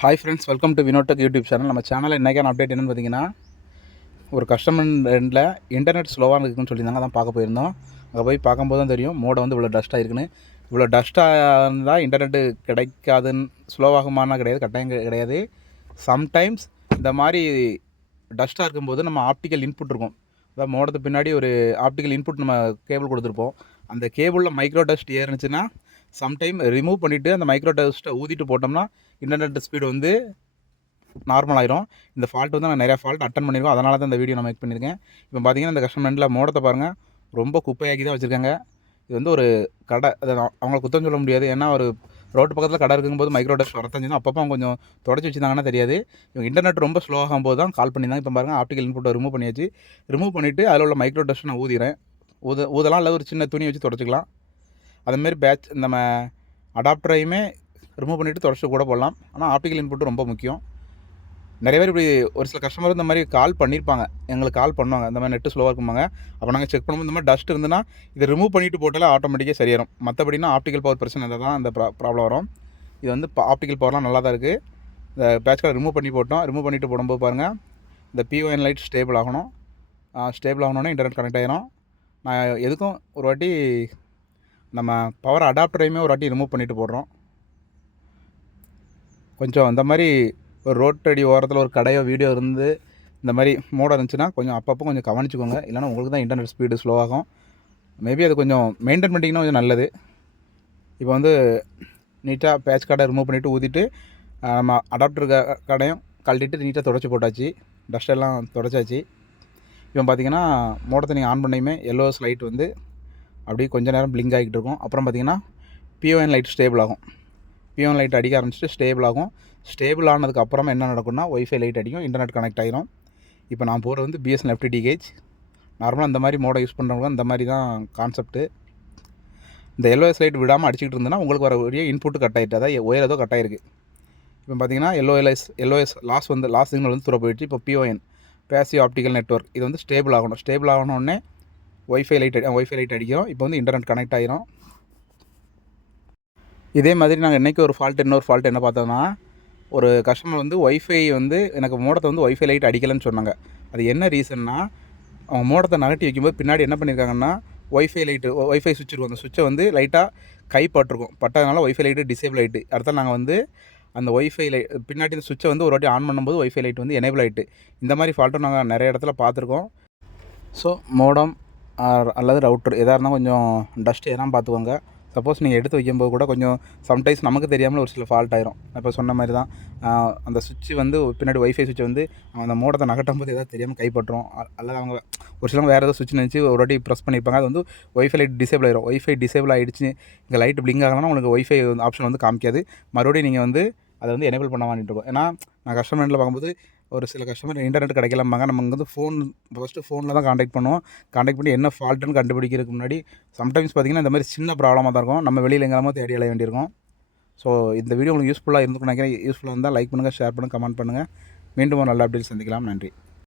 Hi friends welcome to Vinotech YouTube channel நம்ம சேனலில் இன்றைக்கான அப்டேட் என்னென்னு பார்த்தீங்கன்னா ஒரு கஸ்டமர் ரெண்டில் இன்டர்நெட் ஸ்லோவாக இருக்குன்னு சொல்லியிருந்தாங்க அதான் பார்க்க போயிருந்தோம். அங்கே போய் பார்க்கும்போது தான் தெரியும் மோட வந்து இவ்வளோ டஸ்ட்டாக இருக்குன்னு. இவ்வளோ டஸ்ட்டாக இருந்தால் இன்டர்நெட்டு கிடைக்காதுன்னு ஸ்லோவாகுமானா கிடையாது கட்டாயம் கிடையாது. சம்டைம்ஸ் இந்த மாதிரி டஸ்ட்டாக இருக்கும்போது நம்ம ஆப்டிக்கல் இன்புட் இருக்கும். அதாவது மோடத்துக்கு பின்னாடி ஒரு ஆப்டிக்கல் இன்புட் நம்ம கேபிள் கொடுத்துருப்போம். அந்த கேபிளில் மைக்ரோ டஸ்ட் ஏறுனுச்சுன்னா சம்டைம் ரிமூவ் பண்ணிவிட்டு அந்த மைக்ரோ டஸ்ட்டை ஊதிட்டு போட்டோம்னா இன்டர்நெட் ஸ்பீடு வந்து நார்மல் ஆயிரும். இந்த ஃபால்ட் வந்து நான் நிறையா ஃபால்ட் அட்டன் பண்ணியிருக்கோம் அதனால தான் இந்த வீடியோ நான் மேக் பண்ணியிருக்கேன் இப்போ பார்த்தீங்கன்னா இந்த கஸ்டமரில் மோடத்தை பாருங்கள் ரொம்ப குப்பையாக்கி தான் வச்சுருக்காங்க. இது வந்து ஒரு கடை. அதை அவங்களை குத்தம் சொல்ல முடியாது. ஏன்னா ஒரு ரோட்டு பக்கத்தில் கடை இருக்கும்போது மைக்ரோ டஸ்ட் வரத்தஞ்சுன்னா அப்பப்போ அவங்க கொஞ்சம் தொடச்சி வச்சுருந்தாங்கன்னா தெரியாது. இவங்க இன்டர்நெட் ரொம்ப ஸ்லோ ஆகும்போது தான் கால் பண்ணியிருந்தாங்க. இப்போ பாருங்கள் ஆப்டிக்கல் இன்புட்டை ரிமூவ் பண்ணியாச்சு. ரிமூவ் பண்ணிவிட்டு அதில் உள்ள மைக்ரோ டஸ்ட் நான் ஊதிறேன். ஊத ஊதலாம். இல்லை ஒரு சின்ன துணி வச்சு தொடச்சிக்கலாம். அதுமாரி பேட்ச் நம்ம அடாப்டரையுமே ரிமூவ் பண்ணிவிட்டு தொடச்சி கூட போடலாம். ஆனால் ஆப்டிக்கல் இன்புட் ரொம்ப முக்கியம். நிறைய பேர் இப்படி ஒரு சில கஸ்டமர் இந்த மாதிரி கால் பண்ணியிருப்பாங்க எங்களுக்கு கால் பண்ணுவாங்க. இந்த மாதிரி நெட்டு ஸ்லோவாக இருக்குமாங்க அப்போ நாங்கள் செக் பண்ணும்போது இந்த மாதிரி டஸ்ட் இருந்துன்னா இதை ரிமூவ் பண்ணிட்டு போட்டாலே ஆட்டோமேட்டிக்காக சரியாயிரும். மற்றபடினா ஆப்டிக்கல் பவர் பிரச்சனை இருந்தால் தான் அந்த ப்ராப்ளம் வரும். இது வந்து ஆப்டிக்கல் பவர்லாம் நல்லா தான் இருக்குது இந்த பேட்ச் கார்டு ரிமூவ் பண்ணி போட்டோம். ரிமூவ் பண்ணிட்டு போடும்போது பாருங்கள் இந்த பிஓஎன் லைட் ஸ்டேபிள் ஆகணும். ஸ்டேபிள் ஆகணுன்னே இன்டர்நெட் கனெக்ட் ஆகிரும் நான் எதுக்கும் ஒரு வாட்டி நம்ம பவர் அடாப்டரையுமே ஒரு வாட்டி ரிமூவ் பண்ணிட்டு போடுறோம். கொஞ்சம் இந்த மாதிரி ஒரு ரோட்டடி ஓரத்தில் ஒரு கடையோ வீடியோ இருந்து இந்த மாதிரி மோடம் இருந்துச்சுன்னா கொஞ்சம் அப்பப்போ கொஞ்சம் கவனிச்சுக்கோங்க. இல்லைன்னா உங்களுக்கு தான் இன்டர்நெட் ஸ்பீடு ஸ்லோ ஆகும். மேபி அது கொஞ்சம் மெயின்டைன் பண்ணிட்டீங்கன்னா கொஞ்சம் நல்லது. இப்போ வந்து நீட்டாக பேட்ச் கார்டை ரிமூவ் பண்ணிவிட்டு ஊற்றிட்டு நம்ம அடாப்டர் க கடையும் கழட்டிட்டு நீட்டாக தொடச்சி போட்டாச்சு. டஸ்ட் எல்லாம் தொடச்சாச்சு. இப்போ பார்த்தீங்கன்னா மோட்டத்தை நீங்கள் ஆன் பண்ணியுமே எல்லோஸ் லைட் வந்து அப்படியே கொஞ்சம் நேரம் பிளிங்க் ஆகிட்டு இருக்கும். அப்புறம் பார்த்தீங்கன்னா பிஓஎன் லைட் ஸ்டேபிள் ஆகும். பிஓஎன் லைட் அடிக்க ஆரம்பிச்சுட்டு ஸ்டேபிள் ஆகும். ஸ்டேபிள் ஆனதுக்கு அப்புறம் என்ன நடக்கும்னா ஒய்ஃபை லைட் அடிக்கும் இன்டர்நெட் கனெக்ட் ஆகிரும் இப்போ நான் போகிறது வந்து பிஎஸ்என் எஃப்டிடிகேஜ் நார்மலாக இந்த மாதிரி மோடை யூஸ் பண்ணுறவங்க இந்த மாதிரி தான் கான்செப்ட்டு இந்த எல்ஓஎஸ் லைட் விடாமல் அடிச்சுக்கிட்டு இருந்ததுன்னா உங்களுக்கு வர ஒரே இன்புட்டு கட் ஆகிட்டு அதாவது ஒயர் ஏதோ கட் ஆகிருக்கு இப்போ பார்த்தீங்கன்னா எல்ஓஎல்எஸ் எல்ஓஎஸ் லாஸ் வந்து லாஸ் சிக்னல் வந்து தூர போயிடுச்சு. இப்போ பிஓஎன் பேசிவ் ஆப்டிக்கல் நெட்வொர்க் இது வந்து ஸ்டேபிள் ஆகணும். ஸ்டேபிள் ஆகணுன்னே ஒய்ஃபை லைட் ஒய்ஃபை லைட் அடிக்கும் இப்போ வந்து இன்டர்நெட் கனெக்ட் ஆகிரும் இதே மாதிரி நாங்கள் இன்றைக்கி ஒரு ஃபால்ட் இன்னொரு ஃபால்ட் என்ன பார்த்தோம்னா ஒரு கஸ்டமர் வந்து ஒய்ஃபை வந்து எனக்கு மோடத்தை வந்து ஒய்ஃபை லைட் அடிக்கலைன்னு சொன்னாங்க. அது என்ன ரீசன்னா அவங்க மோடத்தை நகட்டி வைக்கும்போது பின்னாடி என்ன பண்ணியிருக்காங்கன்னா ஒய்ஃபை லைட்டு ஒய்ஃபை சுவிட்ச் இருக்கும். அந்த சுவிட்சை வந்து லைட்டாக கை பட்டிருக்கும் பட்டதுனால ஒய்ஃபை லைட்டு டிசேபிள் ஆகிட்டு அடுத்த நாங்கள் வந்து அந்த ஒய்ஃபை லைட் பின்னாடி இந்த சுவிட்சை வந்து ஒரு வாட்டி ஆன் பண்ணும்போது ஒய்ஃபை லைட் வந்து எனேபிள் ஆகிட்டு இந்த மாதிரி ஃபால்ட்டும் நாங்கள் நிறைய இடத்துல பார்த்துருக்கோம். ஸோ மோடம் அல்லது ரவுட்டர் எதாக இருந்தால் கொஞ்சம் டஸ்ட் எதனா பார்த்துக்கோங்க. சப்போஸ் நீங்கள் எடுத்து வைக்கும்போது கூட கொஞ்சம் சம்டைம்ஸ் நமக்கு தெரியாமல் ஒரு சில ஃபால்ட் ஆயிரும். இப்போ சொன்ன மாதிரி தான். அந்த சுவிட்ச் வந்து பின்னாடி ஒய்ஃபை சுவிட்ச் வந்து அந்த மோடத்தை நகட்டும் போது எதாவது தெரியாமல் கைப்பற்றும் அல்லது அவங்க ஒரு சிலவங்க வேறு ஏதாவது சுவிட்ச் நினச்சி ஒரு வாட்டி ப்ரெஸ் பண்ணியிருப்பாங்க. அது வந்து ஒய்ஃபை லைட் டிசேபிள் ஆயிரும். ஒய்ஃபை டிசேபிள் ஆகிடுச்சு இங்கே லைட் பிளிங்க் ஆகலன்னா உங்களுக்கு ஒய்ஃபை ஆப்ஷன் வந்து காமிக்காது. மறுபடியும் நீங்கள் வந்து அதை வந்து எனேபிள் பண்ண வாங்கிட்டு இருக்கோம். ஏன்னா நான் கஸ்டமரில் பார்க்கும்போது ஒரு சில கஸ்டமர் இன்டர்நெட் கிடைக்கலாம்பாங்க. நம்ம இங்கே வந்து ஃபோன் ஃபஸ்ட்டு ஃபோனில் தான் காண்டாக்ட் பண்ணுவோம். காண்டாக்ட் பண்ணி என்ன ஃபால்ட்டுன்னு கண்டுபிடிக்கிறதுக்கு முன்னாடி சம்டைம்ஸ் பார்த்திங்கன்னா இந்த மாதிரி சின்ன ப்ராப்ளமாக தான் இருக்கும். நம்ம வெளியில் எங்கேயாமோ தேடி அலைய வேண்டியிருக்கும். ஸோ இந்த வீடியோ உங்களுக்கு யூஸ்ஃபுல்லாக இருந்துக்கு நினைக்கிறேன். யூஸ்ஃபுல்லாக இருந்தால் லைக் பண்ணுங்கள் ஷேர் பண்ணுங்கள் கமெண்ட் பண்ணுங்கள் மீண்டும் ஒரு நல்ல அப்டேட் சந்திக்கலாம். நன்றி.